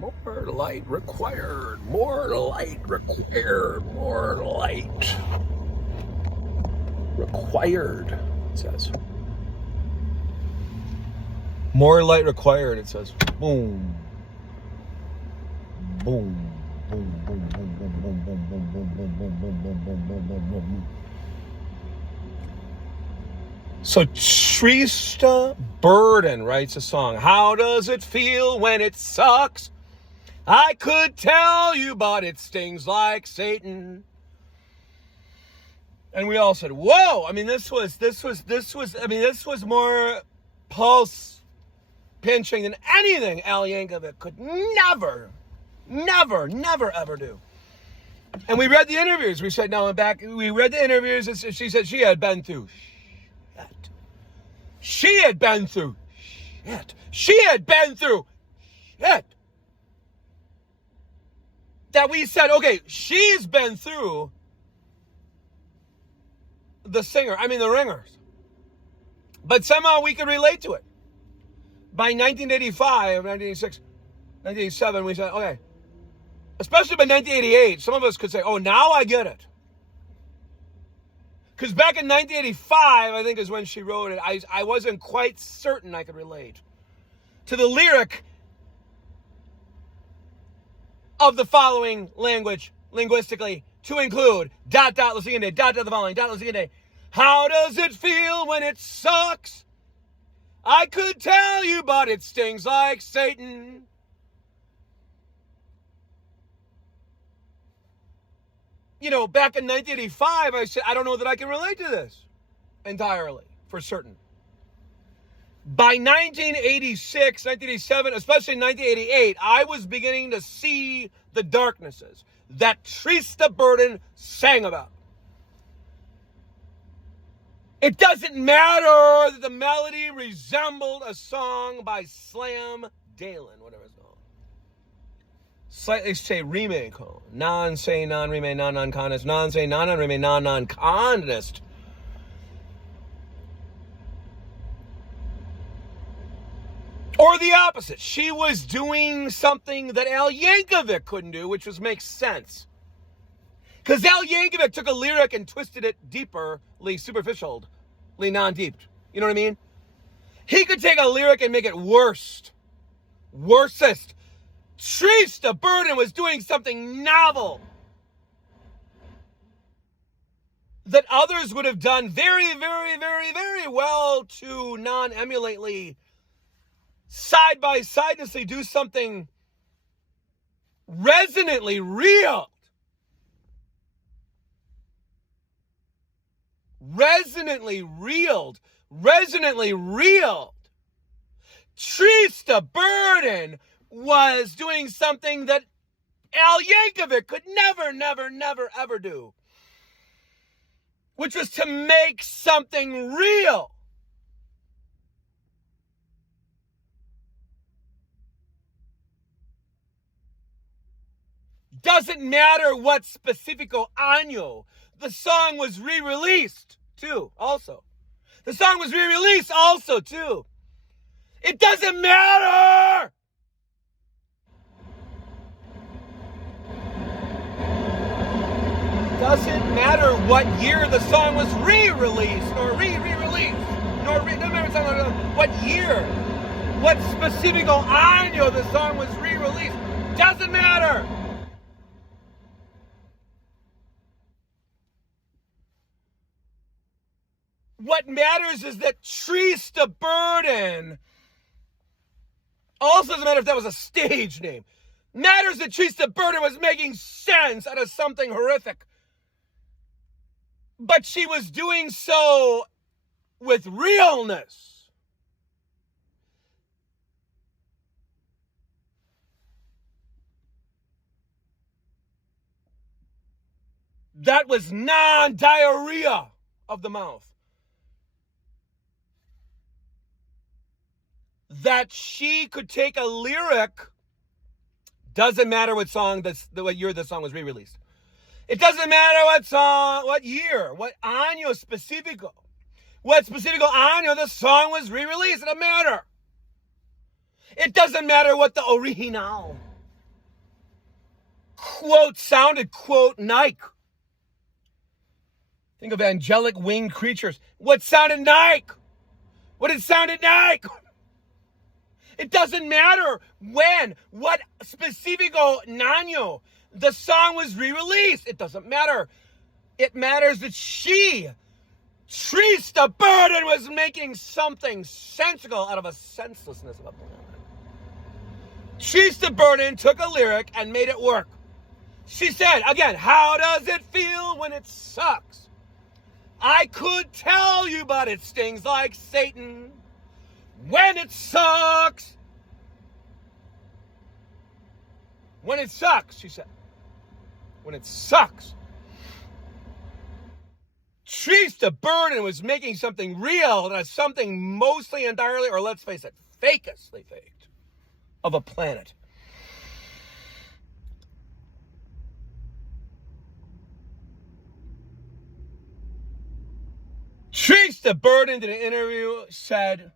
More light required. More light required. More light required, it says. More light required, it says. Boom. Boom. Boom, boom, boom, boom, boom, boom, boom, boom, boom, boom, boom, boom, boom, boom, boom, boom. So Trista Burden writes a song. How does it feel when it sucks? I could tell you, but it stings like Satan. And we all said, whoa. I mean, this was more pulse pinching than anything Al Yankovic could never, ever do. And we read the interviews. We said, no, we read the interviews, and she said she had been through shit. She had been through shit. She had been through shit. That we said, okay, she's been through the ringers. But somehow we could relate to it. By 1985, 1986, 1987, we said, okay. Especially by 1988, some of us could say, oh, now I get it. Because back in 1985, I think is when she wrote it, I wasn't quite certain I could relate to the lyric of the following language, linguistically, to include, la siguiente, the following, la siguiente. How does it feel when it sucks? I could tell you, but it stings like Satan. You know, back in 1985, I said, I don't know that I can relate to this entirely, for certain. By 1986, 1987, especially 1988, I was beginning to see the darknesses that Trista Burden sang about. It doesn't matter that the melody resembled a song by Slam Dalen, whatever it's called. Slightly say remake, non-say non-remake, non-non-condist, non-say non-non-remake, non-non-condist. Or the opposite. She was doing something that Al Yankovic couldn't do, which was make sense. Because Al Yankovic took a lyric and twisted it deeperly, superficially, non-deep. You know what I mean? He could take a lyric and make it worst. Worstest. Trista Burden was doing something novel that others would have done very, very, very, very well to non-emulately, side-by-sidelessly do something resonantly real. Resonantly real. Trista Burden was doing something that Al Yankovic could never, ever do. Which was to make something real. Doesn't matter what specifico año. The song was re-released, too, also. The song was re-released also, too. It doesn't matter! Doesn't matter what year the song was re-released, or re-released, what year, what specifico año the song was re-released. Doesn't matter! What matters is that Trista Burden, also doesn't matter if that was a stage name, matters that Trista Burden was making sense out of something horrific. But she was doing so with realness. That was non-diarrhea of the mouth. That she could take a lyric, doesn't matter what year the song was re-released. It doesn't matter what song, what year, what año specifico, what specifico año the song was re-released. It doesn't matter. It doesn't matter what the original quote, sounded, quote, Nike. Think of angelic winged creatures. What sounded Nike? What it sounded Nike? It doesn't matter when, what specifico año the song was re-released. It doesn't matter. It matters that she, Trista Burden, was making something sensical out of a senselessness of a planet. Trista Burden took a lyric and made it work. She said, again, how does it feel when it sucks? I could tell you, but it stings like Satan when it sucks. When it sucks, she said. When it sucks. Trista Burden was making something real and something mostly entirely, or let's face it, fakestly faked, of a planet. Trista Burden did an interview, said,